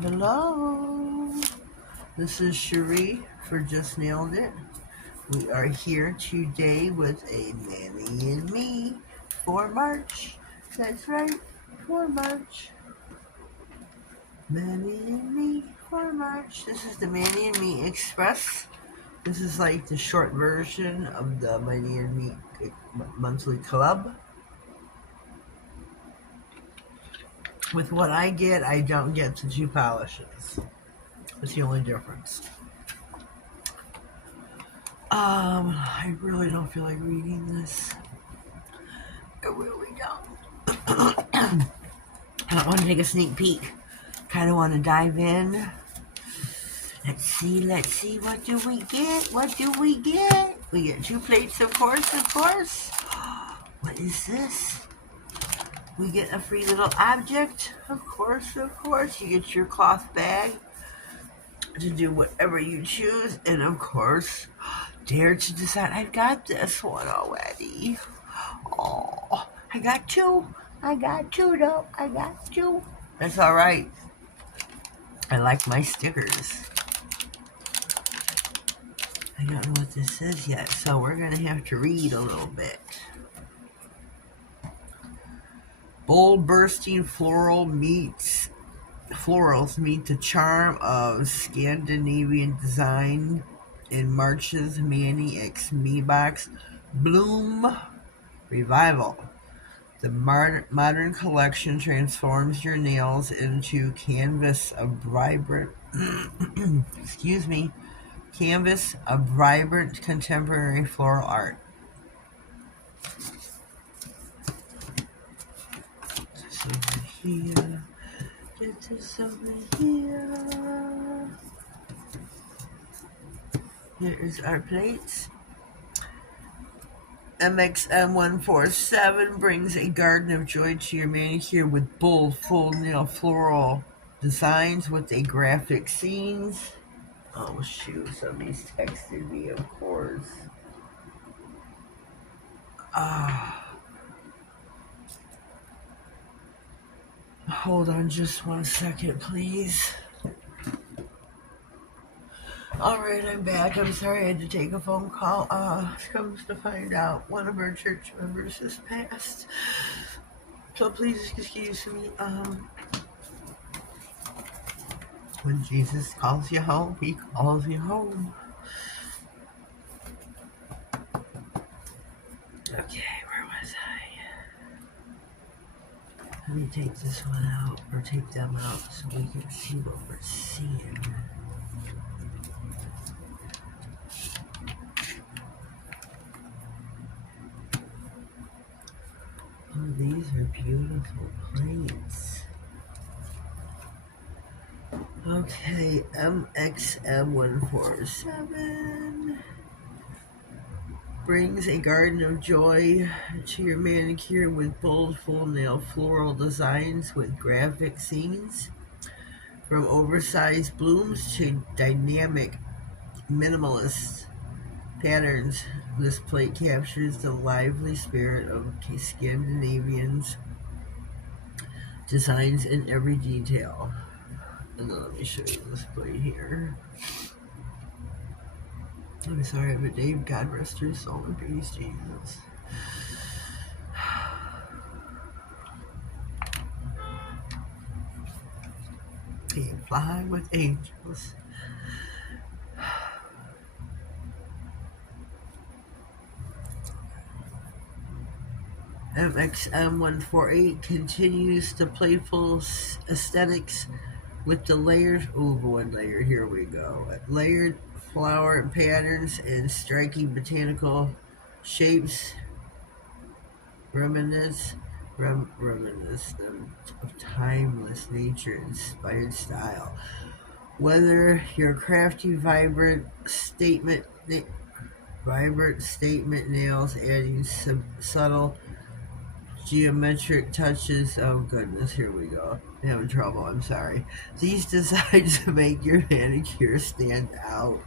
Hello. This is Cherie for Just Nailed It. We are here today with a Manny and Me for March. That's right, for March. Manny and Me for March. This is the Manny and Me Express. This is like the short version of the Manny and Me monthly club. With what I get, I don't get the 2 polishes. That's the only difference. I really don't feel like reading this. I really don't. I want to take a sneak peek. Kind of want to dive in. Let's see. What do we get? We get 2 plates, of course. What is this? We get a free little object. Of course. You get your cloth bag to do whatever you choose. And of course, dare to decide. I've got this one already. Oh, I got 2 though. I got 2. That's all right. I like my stickers. I don't know what this is yet, so we're going to have to read a little bit. Bold bursting florals meet the charm of Scandinavian design in March's Manny X Me Box Bloom Revival. The modern collection transforms your nails into canvas of vibrant contemporary floral art. Get this over here. Here is our plates. MXM147 brings a garden of joy to your manicure with bold, full nail floral designs with a graphic scenes. Oh shoot, somebody's texted me, of course. Hold on just 1 second, please. Alright, I'm back. I'm sorry I had to take a phone call. Comes to find out one of our church members has passed. So please excuse me. When Jesus calls you home, he calls you home. Okay, where was I? Let me take this one out, or take them out, so we can see what we're seeing. Oh, these are beautiful plates. Okay, MXM147 brings a garden of joy to your manicure with bold, full nail floral designs with graphic scenes. From oversized blooms to dynamic minimalist patterns, this plate captures the lively spirit of Scandinavians' designs in every detail. And then let me show you this plate here. I'm sorry, but Dave, God rest your soul in peace, Jesus. Can't fly with angels. MXM148 continues the playful aesthetics with the layers. Oh, one layer. Here we go. Layered flower patterns and striking botanical shapes reminiscent of timeless nature-inspired style. Whether your crafty, vibrant statement nails adding subtle geometric touches. Oh goodness, here we go. I'm having trouble, I'm sorry. These designs make your manicure stand out.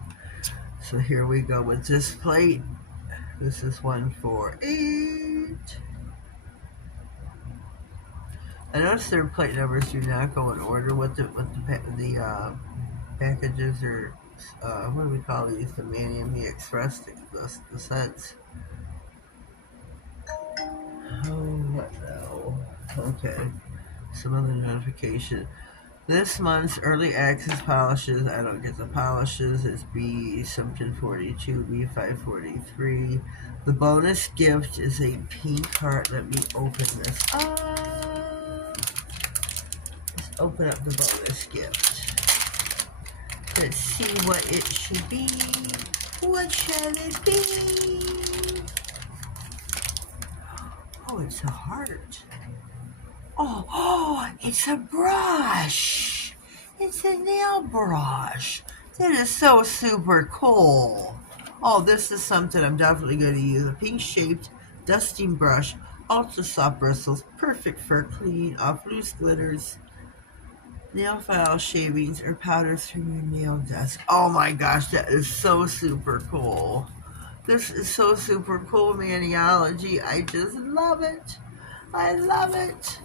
So here we go with this plate. This is 148. I noticed their plate numbers do not go in order. What the packages are, what do we call these? The Manny and Me Express, the sets. Oh, what now? Okay. Some other notification. This month's early access polishes, I don't get the polishes, it's B something 42, B543. The bonus gift is a pink heart. Let me open this up. Let's open up the bonus gift. Let's see what it should be. What shall it be? Oh, it's a heart. Oh, it's a brush. It's a nail brush. That is so super cool. Oh, this is something I'm definitely going to use. A pink-shaped dusting brush, ultra soft bristles, perfect for cleaning off loose glitters, nail file shavings, or powders from your nail desk. Oh my gosh, that is so super cool. This is so super cool, maniology. I just love it. I love it.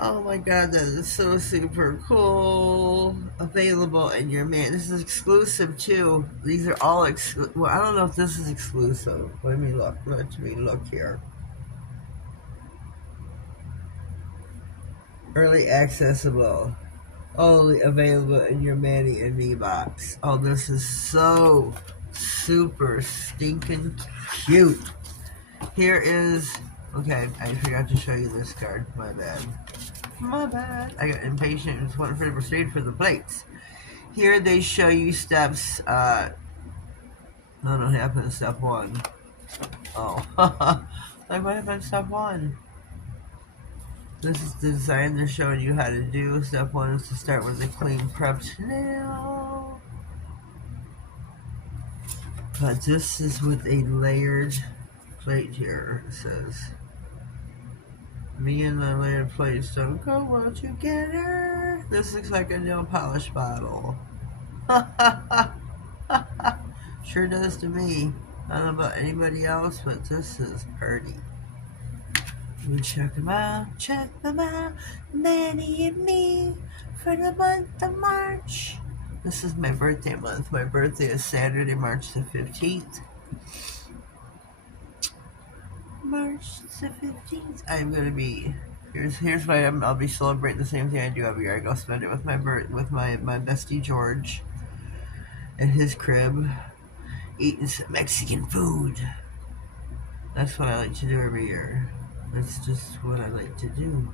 Oh my god, that is so super cool. Available in your man. This is exclusive too. These are all well, I don't know if this is exclusive. Let me look. Let me look here. Early accessible. Only available in your Manny and Me box. Oh, this is so super stinking cute. Here is, okay, I forgot to show you this card. My bad. My bad. I got impatient and just wanted to proceed for the plates. Here they show you steps. No, what happened in step 1? Oh, like what happened in step 1? This is the design they're showing you how to do. Step 1 is to start with a clean prepped nail. But this is with a layered plate here. It says, me and the layered plates don't go well together. This looks like a nail polish bottle. Sure does to me. I don't know about anybody else, but this is pretty. We check them out, Manny and Me, for the month of March. This is my birthday month. My birthday is Saturday, March the 15th. March the 15th. I'm gonna be here's why I'll be celebrating the same thing I do every year. I go spend it with my bestie George at his crib, eating some Mexican food. That's what I like to do every year. That's just what I like to do.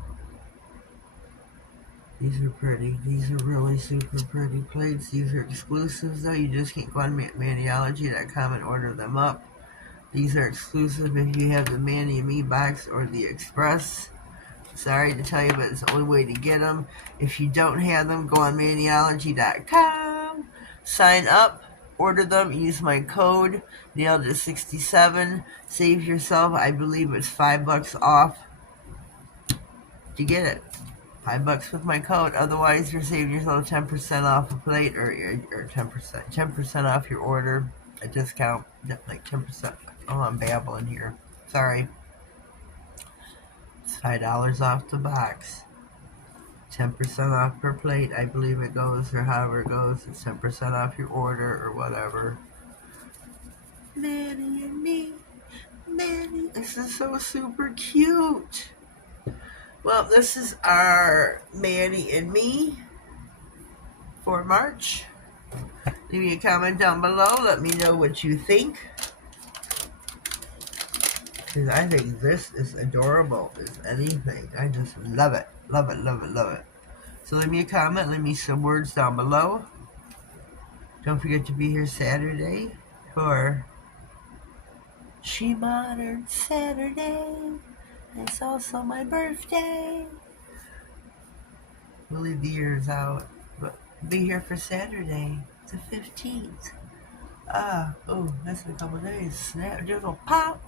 These are pretty. These are really super pretty plates. These are exclusives though. You just can't go on maniology.com and order them up. These are exclusive if you have the Manny and Me box or the Express. Sorry to tell you, but it's the only way to get them. If you don't have them, go on maniology.com, sign up, order them, use my code, NailedIt67, save yourself, I believe it's $5 off to get it. $5 with my code. Otherwise, you're saving yourself 10% off a plate or 10% off your order. A discount, like 10%. Oh, I'm babbling here. Sorry. It's $5 off the box. 10% off per plate, I believe it goes, or however it goes. It's 10% off your order or whatever. Manny and Me. Manny. This is so super cute. Well, this is our Manny and Me for March. Leave me a comment down below. Let me know what you think. Because I think this is adorable as anything. I just love it. Love it, love it, love it. So leave me a comment. Leave me some words down below. Don't forget to be here Saturday for She Modern Saturday. It's also my birthday. We'll leave the years out. But be here for Saturday, the 15th. Oh, that's in a couple days. Snap, doodle, pop.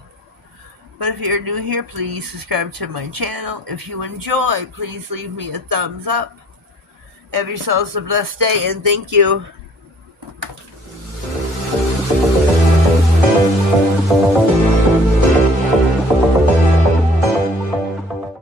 But if you're new here, please subscribe to my channel. If you enjoy, please leave me a thumbs up. Have yourselves a blessed day, and thank you.